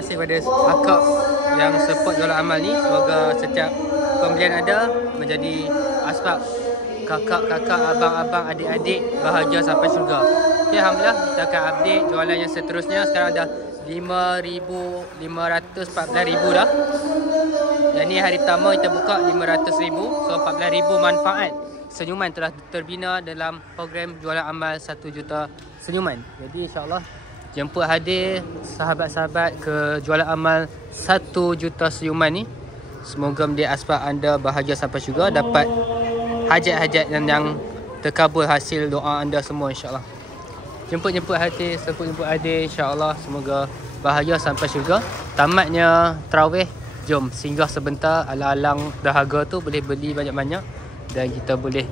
kasih kepada akak yang support jualan amal ni. Semoga setiap pembelian ada menjadi asbab kakak-kakak, abang-abang, adik-adik bahagia sampai syurga. Okay, Alhamdulillah kita akan update jualan yang seterusnya. Sekarang dah 5,514,000 dah. Yang ni hari pertama kita buka 500,000. So 14,000 manfaat senyuman telah terbina dalam program jualan amal 1 juta senyuman. Jadi insyaAllah jemput hadir sahabat-sahabat ke jualan amal 1 juta senyuman ni. Semoga menjadi asbab anda bahagia sampai syurga, dapat hajat-hajat yang terkabul hasil doa anda semua insyaAllah. Jemput hadir insyaAllah. Semoga bahagia sampai syurga. Tamatnya tarawih, jom singgah sebentar alang-alang dahaga tu, boleh beli banyak-banyak dan kita boleh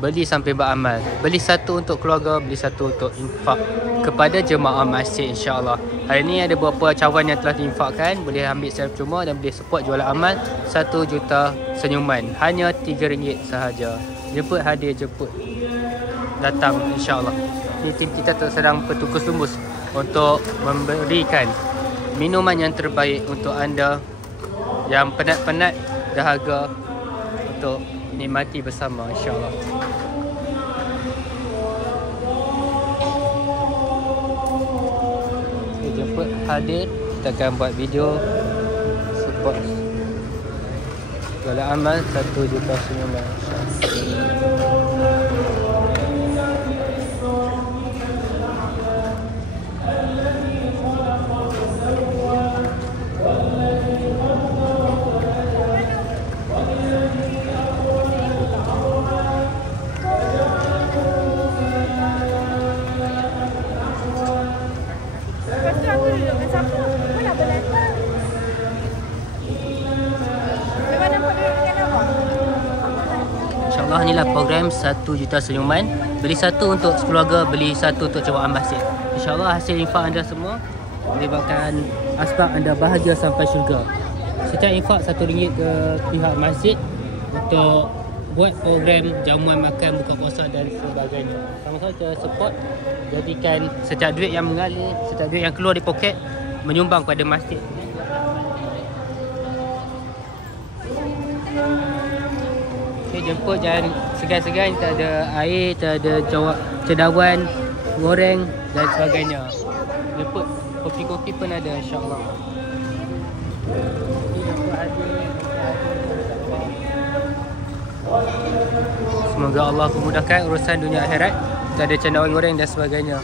beli sampai beramal. Beli satu untuk keluarga, beli satu untuk infak kepada jemaah masjid insyaAllah. Hari ni ada beberapa cawan yang telah diinfakkan, boleh ambil secara percuma dan boleh support jualan amal 1 juta senyuman. Hanya RM3 sahaja. Jemput hadir, jemput datang insyaAllah. Ni tim kita sedang bertukus lumbus untuk memberikan minuman yang terbaik untuk anda yang penat-penat dahaga untuk nikmati bersama insyaAllah. Okay, jemput hadir, kita akan buat video support jualan amal 1 juta senyuman insyaAllah. InsyaAllah inilah program 1 juta senyuman. Beli satu untuk keluarga, beli satu untuk jemaah masjid. InsyaAllah hasil infak anda semua menyebabkan asbab anda bahagia sampai syurga. Setiap infak RM1 ke pihak masjid untuk buat program jamuan makan, buka puasa dan sebagainya. Sama-sama kita support, jadikan setiap duit yang mengalir, setiap duit yang keluar di poket menyumbang kepada masjid. Okay, jemput, jangan segan-segan. Kita ada air, kita ada cendawan, goreng dan sebagainya. Jemput, kopi-kopi pun ada insyaAllah. Semoga Allah memudahkan urusan dunia akhirat. Kita ada cendawan goreng dan sebagainya.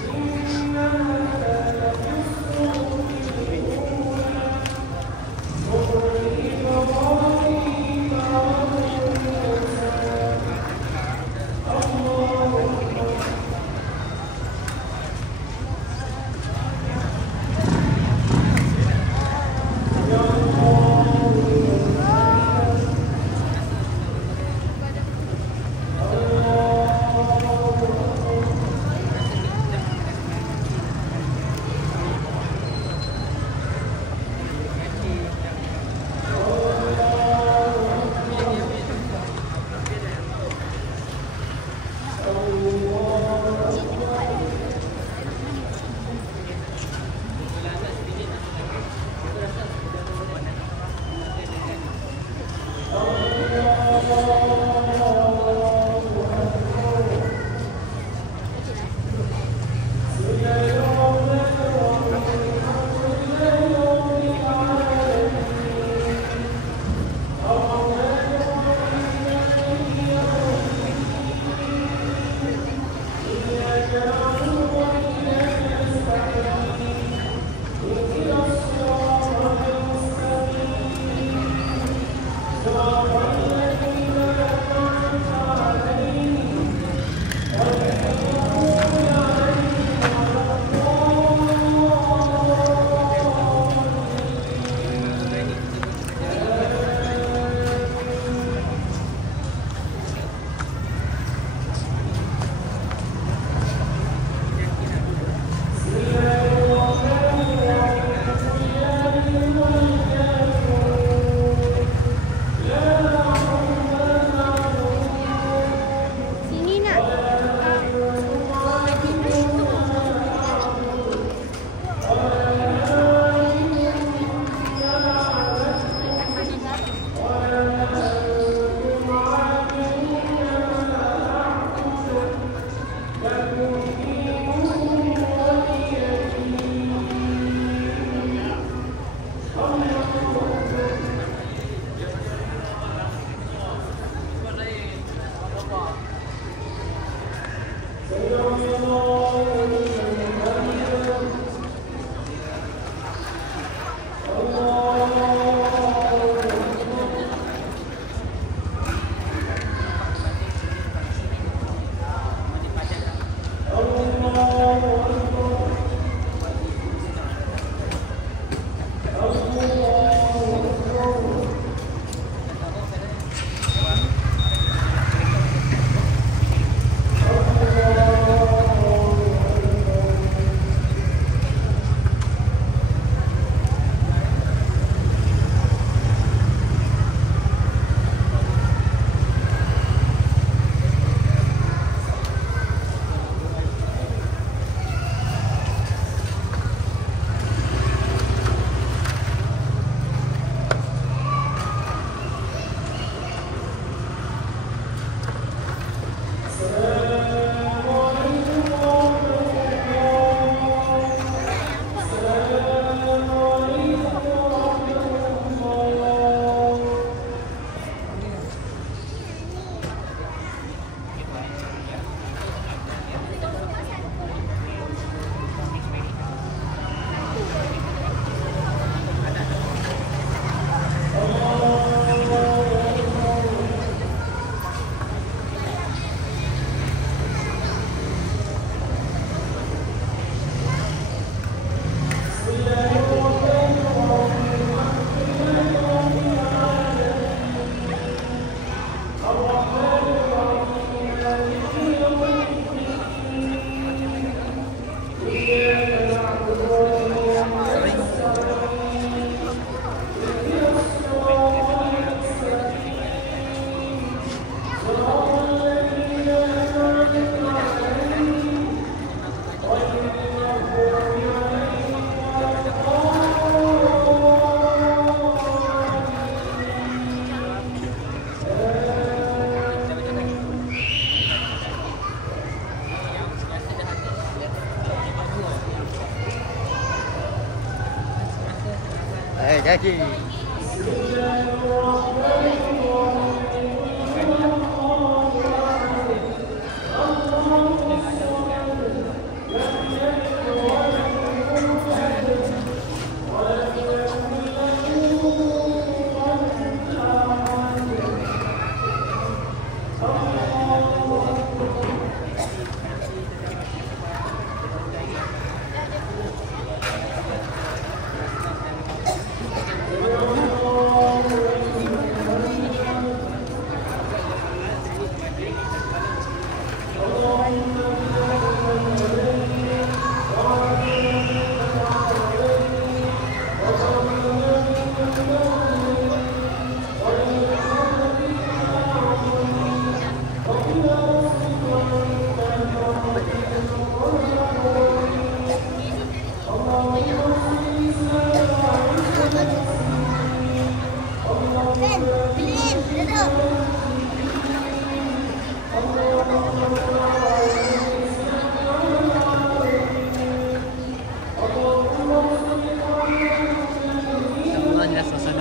kaki.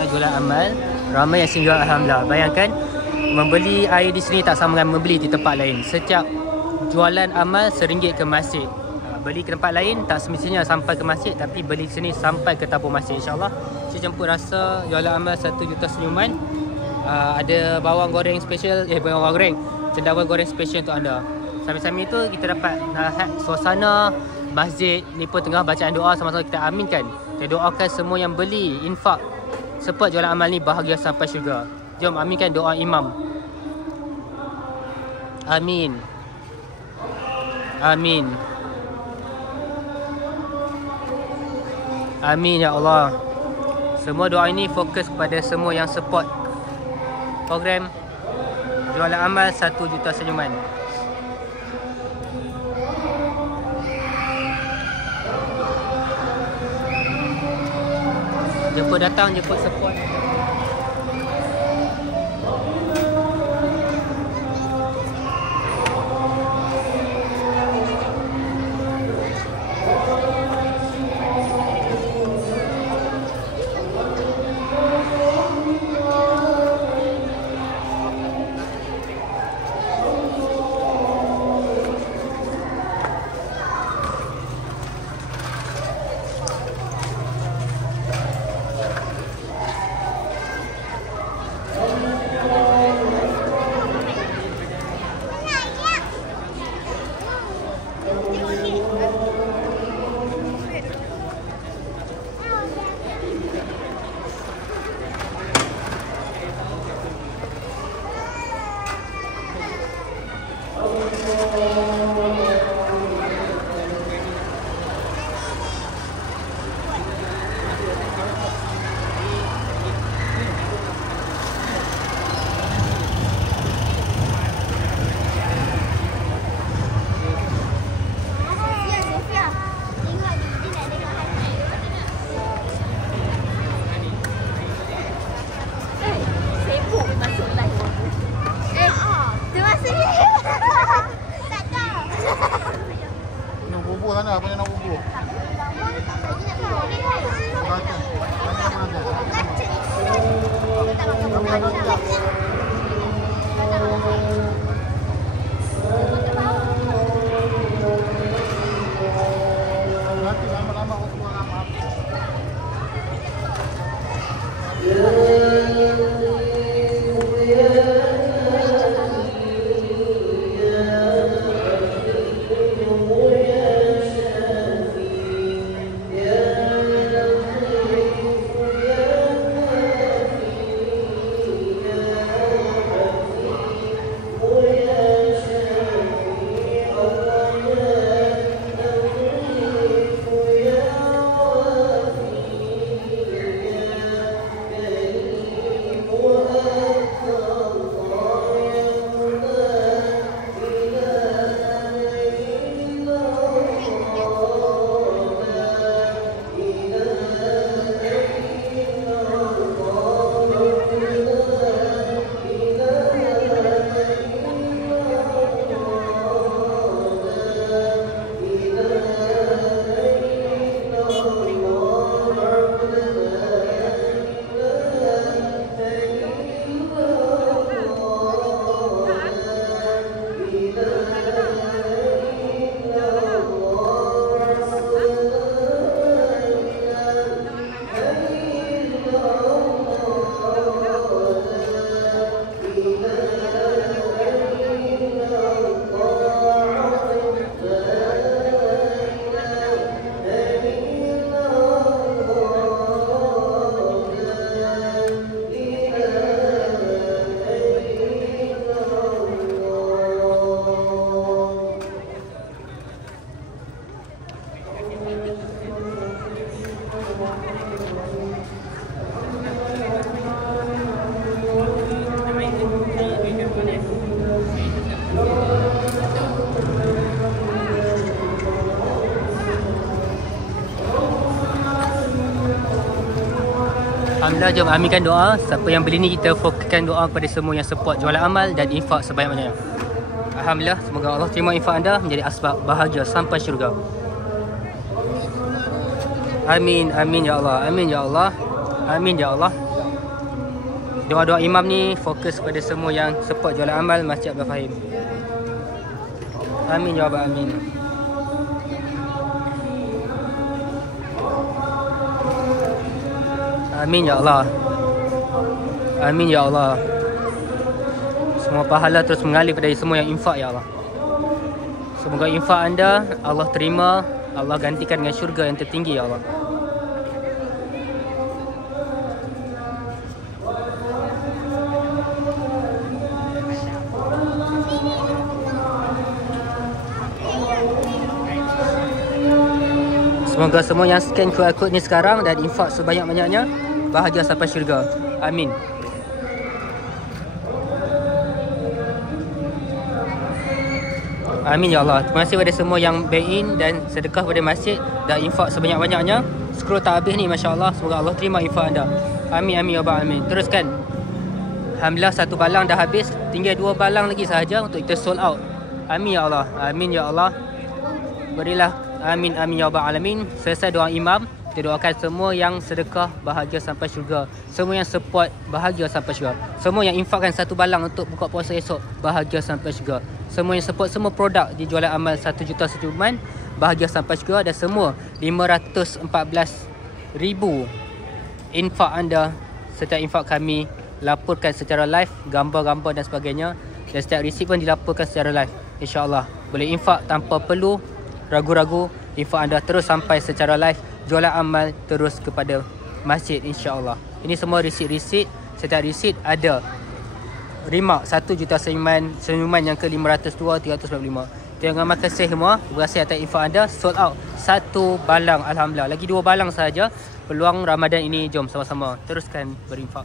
Jualan amal ramai yang singgah, alhamdulillah. Bayangkan membeli air di sini tak sama dengan membeli di tempat lain. Setiap jualan amal RM1 ke masjid. Beli ke tempat lain tak semestinya sampai ke masjid, tapi beli sini sampai ke tabung masjid, insyaAllah. Saya jemput rasa jualan amal 1 juta senyuman. Ada bawang goreng special, bawang goreng, cendawan goreng special untuk anda. Sambil-sambil itu kita dapat suasana masjid Nipah Tengah, bacaan doa sama-sama kita aminkan. Kita doakan semua yang beli infak support jualan amal ni bahagia sampai syurga. Jom aminkan doa imam. Amin. Amin. Amin ya Allah. Semua doa ini fokus kepada semua yang support program jualan amal 1 juta senyuman. Jemput datang, jemput support. Alhamdulillah, jom aminkan doa. Siapa yang beli ni, kita fokuskan doa kepada semua yang support jualan amal dan infak sebanyak-banyaknya. Alhamdulillah, semoga Allah terima infak anda menjadi asbab bahagia sampai syurga. Amin, amin ya Allah, amin ya Allah, amin ya Allah. Doa-doa imam ni fokus kepada semua yang support jualan amal Masjid Abdul Fahim. Amin ya Allah, amin. Amin ya Allah. Amin ya Allah. Semua pahala terus mengalir pada semua yang infak ya Allah. Semoga infak anda Allah terima, Allah gantikan dengan syurga yang tertinggi ya Allah. Semoga semua yang scan QR code ni sekarang dan infak sebanyak-banyaknya bahagia sampai syurga. Amin. Amin ya Allah. Terima kasih kepada semua yang back in dan sedekah kepada masjid dan infak sebanyak-banyaknya. Scroll tak habis ni, masya-Allah. Semoga Allah terima infak anda. Amin amin ya rabbal alamin. Teruskan. Alhamdulillah, satu balang dah habis, tinggal 2 balang lagi sahaja untuk kita sold out. Amin ya Allah. Amin ya Allah. Berilah amin amin ya rabbal alamin. Selesai doa imam, kita doakan semua yang sedekah bahagia sampai syurga. Semua yang support bahagia sampai syurga. Semua yang infakkan satu balang untuk buka puasa esok bahagia sampai syurga. Semua yang support semua produk di jualan amal 1 juta senyuman bahagia sampai syurga. Dan semua 514,000 infak anda setiap infak kami laporkan secara live, gambar-gambar dan sebagainya. Dan setiap receipt pun dilaporkan secara live. InsyaAllah boleh infak tanpa perlu ragu-ragu. Infak anda terus sampai secara live. Jualan amal terus kepada masjid, insya-Allah. Ini semua resit-resit. Setiap resit ada rimak 1 juta senyuman yang ke 502, 395. Terima kasih semua. Terima kasih atas infak anda. Sold out 1 balang, alhamdulillah. Lagi 2 balang sahaja. Peluang Ramadan ini, jom sama-sama teruskan berinfak.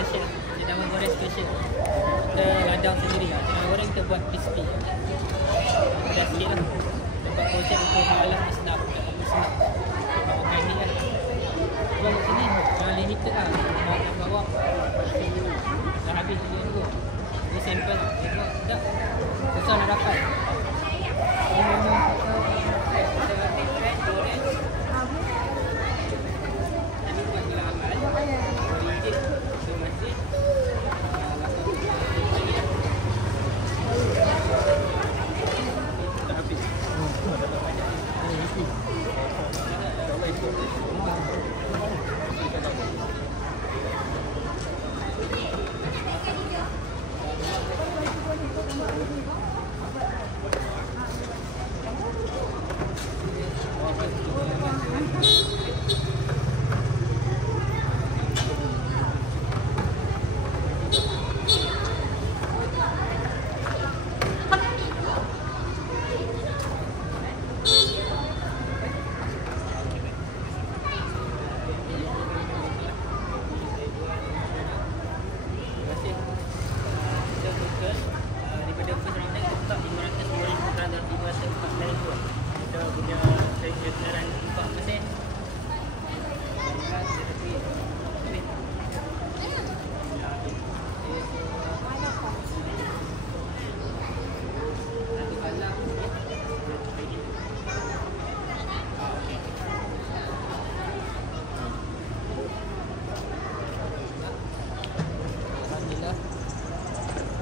Special. Dia nama goreng special. Kita ladang sendiri lah. Kita goreng kita buat crispy. Dah sikit lah. Dapat proses untuk malam ni sedap. Tak apa sedap. Kita makan ni kan. Buang kat sini. Jangan limited lah. Bawa kat bawah. Dah habis dia dulu. Ini sample lah. Tengok sedap. Susah nak dapat. Ini memang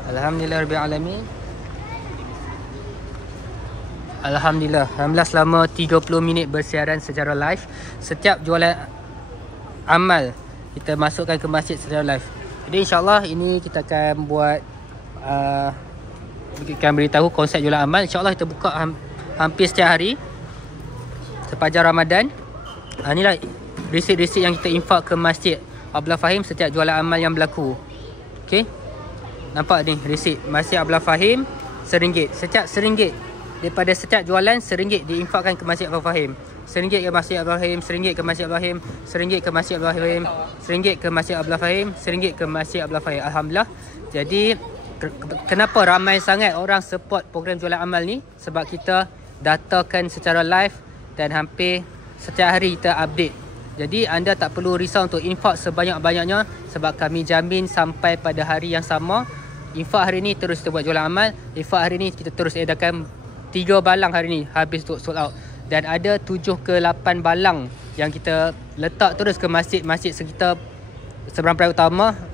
Alhamdulillahirrahmanirrahim. Alhamdulillah selama 30 minit bersiaran secara live. Setiap jualan amal kita masukkan ke masjid secara live. Jadi insyaAllah ini kita akan buat kita akan beritahu konsep jualan amal. InsyaAllah kita buka hampir setiap hari sepanjang Ramadan. Inilah resit-resit yang kita infak ke masjid Abdullah Fahim setiap jualan amal yang berlaku. Okay, nampak ni resit Masjid Abdullah Fahim RM1. Setiap RM1. Daripada setiap jualan RM1 diinfakkan ke Masjid Abdullah Fahim. RM1 ke Masjid Abdullah Fahim, RM1 ke Masjid Abdullah Fahim, RM1 ke Masjid Abdullah Fahim, RM1 ke Masjid Abdullah Fahim, RM1 ke Masjid Abdullah Fahim. Alhamdulillah. Jadi kenapa ramai sangat orang support program jualan amal ni? Sebab kita datakan secara live dan hampir setiap hari kita update. Jadi anda tak perlu risau untuk infak sebanyak-banyaknya sebab kami jamin sampai pada hari yang sama. Infak hari ni terus kita buat jualan amal. Infak hari ni kita terus edarkan 3 balang hari ni habis untuk sold out. Dan ada 7 ke 8 balang yang kita letak terus ke masjid-masjid sekitar seberang peraya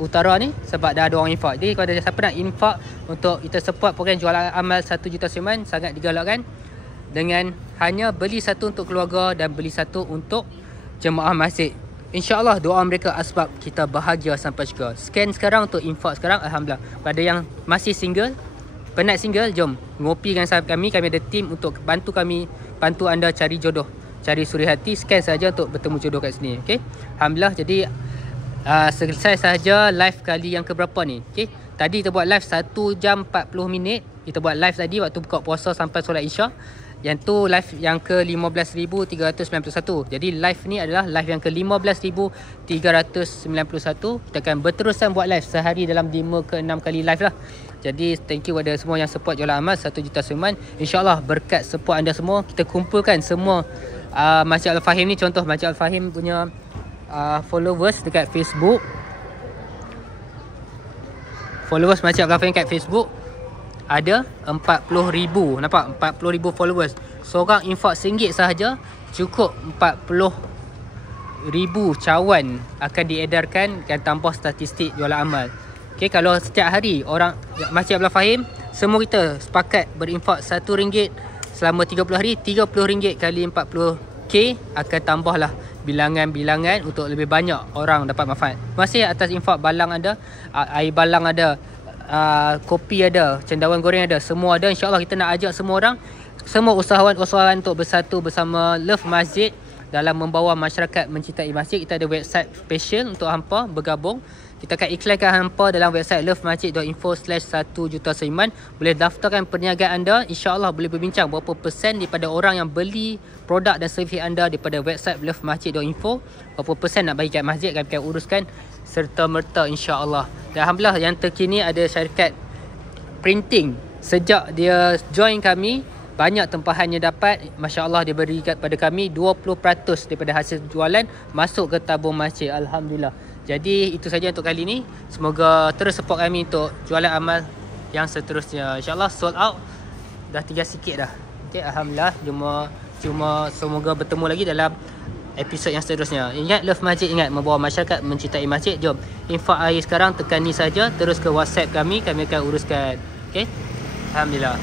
utara ni sebab dah ada orang infak. Jadi kalau ada siapa nak infak untuk kita support program jualan amal 1 juta senyuman, sangat digalakkan dengan hanya beli satu untuk keluarga dan beli satu untuk jemaah masjid. InsyaAllah doa mereka asbab kita bahagia sampai syurga. Scan sekarang untuk infak sekarang. Alhamdulillah. Pada yang masih single, penat single, jom ngopi dengan sahabat kami. Kami ada tim untuk bantu anda cari jodoh, cari suri hati. Scan saja untuk bertemu jodoh kat sini. Okay? Alhamdulillah. Jadi selesai sahaja live kali yang keberapa ni. Okay? Tadi kita buat live 1 jam 40 minit. Kita buat live tadi waktu buka puasa sampai solat Isya. Yang tu live yang ke 15,391. Jadi live ni adalah live yang ke 15,391. Kita akan berterusan buat live sehari dalam 5 ke 6 kali live lah. Jadi thank you kepada semua yang support Jualan Amal 1 juta senyuman. InsyaAllah berkat support anda semua, kita kumpulkan semua Masjid Al-Fahim ni. Contoh Masjid Al-Fahim punya followers dekat Facebook. Followers Masjid Al-Fahim kat Facebook ada 40,000. Nampak? 40,000 followers. Seorang infak RM1 sahaja cukup 40,000 cawan akan diedarkan dan tambah statistik Jualan Amal. Okay, kalau setiap hari orang Masjid Al-Fahim, semua kita sepakat berinfak RM1 selama 30 hari, RM30 kali 40k akan tambahlah bilangan-bilangan untuk lebih banyak orang dapat manfaat. Masih atas infak balang ada, air balang ada, kopi ada, cendawan goreng ada, semua ada. InsyaAllah kita nak ajak semua orang, semua usahawan-usahawan untuk bersatu bersama Love Masjid dalam membawa masyarakat mencintai masjid. Kita ada website special untuk hampa bergabung. Kita akan iklankan hampa dalam website lovemasjid.info/1 juta senyuman. Boleh daftarkan perniagaan anda. InsyaAllah boleh berbincang berapa persen daripada orang yang beli produk dan servis anda daripada website lovemasjid.info. Berapa persen nak bagi kat masjid, kami akan uruskan serta-merta insyaAllah. Dan Alhamdulillah yang terkini ada syarikat printing. Sejak dia join kami, banyak tempahan yang dapat. Masya Allah, dia beri pada kami 20% daripada hasil jualan masuk ke tabung masjid. Alhamdulillah. Jadi itu saja untuk kali ni. Semoga terus support kami untuk Jualan Amal yang seterusnya. InsyaAllah sold out. Dah tinggal sikit dah. Okay, Alhamdulillah. Cuma semoga bertemu lagi dalam episod yang seterusnya. Ingat Love Masjid, ingat membawa masyarakat mencintai masjid. Jom, infak air sekarang tekan ni saja. Terus ke WhatsApp kami akan uruskan. Okay, Alhamdulillah.